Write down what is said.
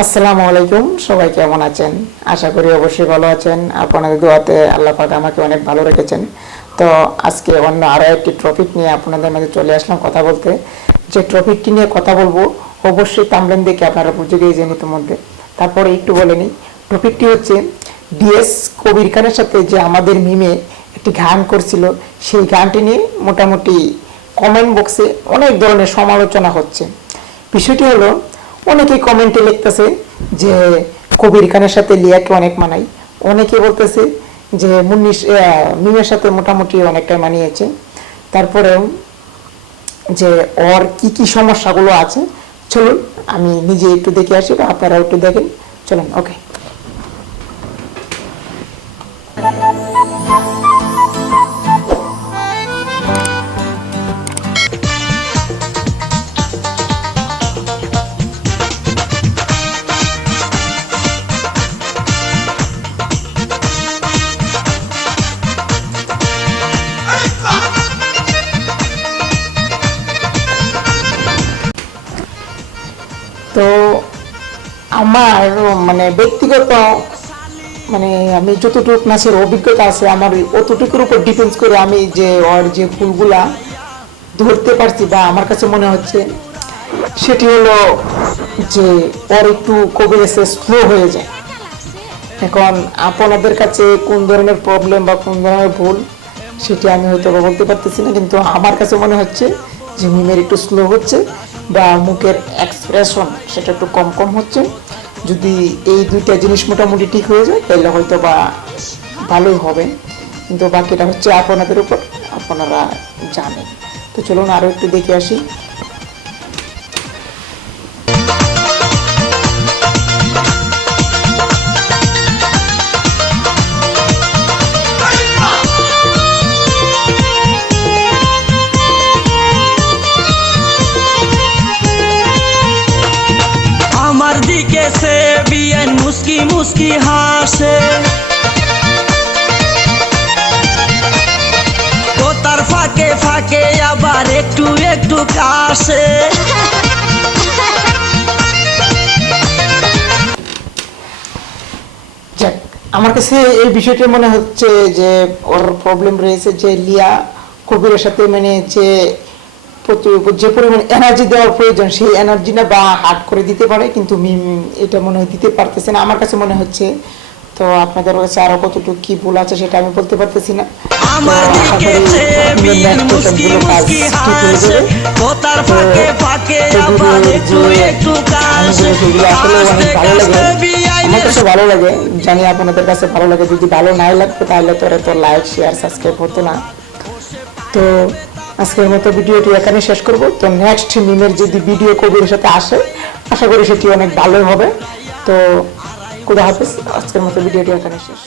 আসসালামু আলাইকুম, সবাই কেমন আছেন? আশা করি অবশ্যই ভালো আছেন। আপনাদের দোয়াতে আল্লাহ পাক আমাকে অনেক ভালো রেখেছেন। তো আজকে অন্য আরও একটি টপিক নিয়ে আপনাদের মাঝে চলে আসলাম কথা বলতে। যে টপিকটি নিয়ে কথা বলবো অবশ্যই থাম্বনেল দেখে আপনারা বুঝে গিয়েছেন ইতিমধ্যে। তারপরে একটু বলে নিই, টপিকটি হচ্ছে ডিএস কবির খানের সাথে যে আমাদের মিমে একটি গান করছিল, সেই গানটি নিয়ে মোটামুটি কমেন্ট বক্সে অনেক ধরনের সমালোচনা হচ্ছে। বিষয়টি হলো, অনেকেই কমেন্টে লিখতেছে যে কবির খানের সাথে লিয়াকে অনেক মানায়, অনেকে বলতেছে যে মিমের সাথে মোটামুটি অনেকটাই মানিয়েছে। তারপরেও যে ওর কি কি সমস্যাগুলো আছে, চলুন আমি নিজে একটু দেখে আসি বা আপনারা একটু দেখেন। চলুন, ওকে। তো আমার ব্যক্তিগত আমি যতটুকু নাচের অভিজ্ঞতা আছে আমার অতটুকুর উপর ডিপেন্ডস করে আমি যে ওর যে ফুলগুলা ধরতে পারছি বা আমার কাছে মনে হচ্ছে সেটি হলো যে ওর একটু কবির এসে স্লো হয়ে যায়। এখন আপনাদের কাছে কোন ধরনের প্রবলেম বা কোন ধরনের ভুল সেটি আমি হয়তো বলতে পারতেছি না, কিন্তু আমার কাছে মনে হচ্ছে যে মিমের একটু স্লো হচ্ছে বা মুখের এক্সপ্রেশন সেটা একটু কম কম হচ্ছে। যদি এই দুইটা জিনিস মোটামুটি ঠিক হয়ে যায় তাহলে হয়তো বা ভালোই হবে, কিন্তু বাকিটা হচ্ছে আপনাদের উপর, আপনারা জানেন। তো চলুন আরও একটু দেখে আসি। সে বিয়েন মুস্কি মুস্কি হাসে, ও তার ফাঁকে ফাঁকে আবার একটু একটু কাশে। যাক, আমার কাছে এই বিষয়টি মনে হচ্ছে যে ওর প্রবলেম রয়েছে যে লিয়া কবিরের সাথে যে পরিমাণ এনার্জি দেওয়ার প্রয়োজন সেই এনার্জি না বা হার্ড করে দিতে পারে, কিন্তু মিম এটা মনে হয় দিতে পারতেছে না আমার কাছে মনে হচ্ছে। তো আপনাদের কাছে আরো কতটুকু কি ভুল আছে সেটা আমি বলতে পারতেছি না। আমার দিকে চেয়ে মুস্কি মুস্কি হাসে, ও তার ফাঁকে ফাঁকে আবার একটু একটু কাশে। আমার কাছে ভালো লাগে, জানি আপনাদের কাছে ভালো লাগে। যদি ভালো নাই লাগতো তাহলে তো লাইক শেয়ার সাবস্ক্রাইব হতো না। তো আজকের মতো ভিডিওটি এখানে শেষ করব। তো নেক্সট মিমের যদি ভিডিও কবির সাথে আসে আশা করি সেটি অনেক ভালোই হবে। তো খুদা হাফেজ, আজকের মতো ভিডিওটি এখানে শেষ।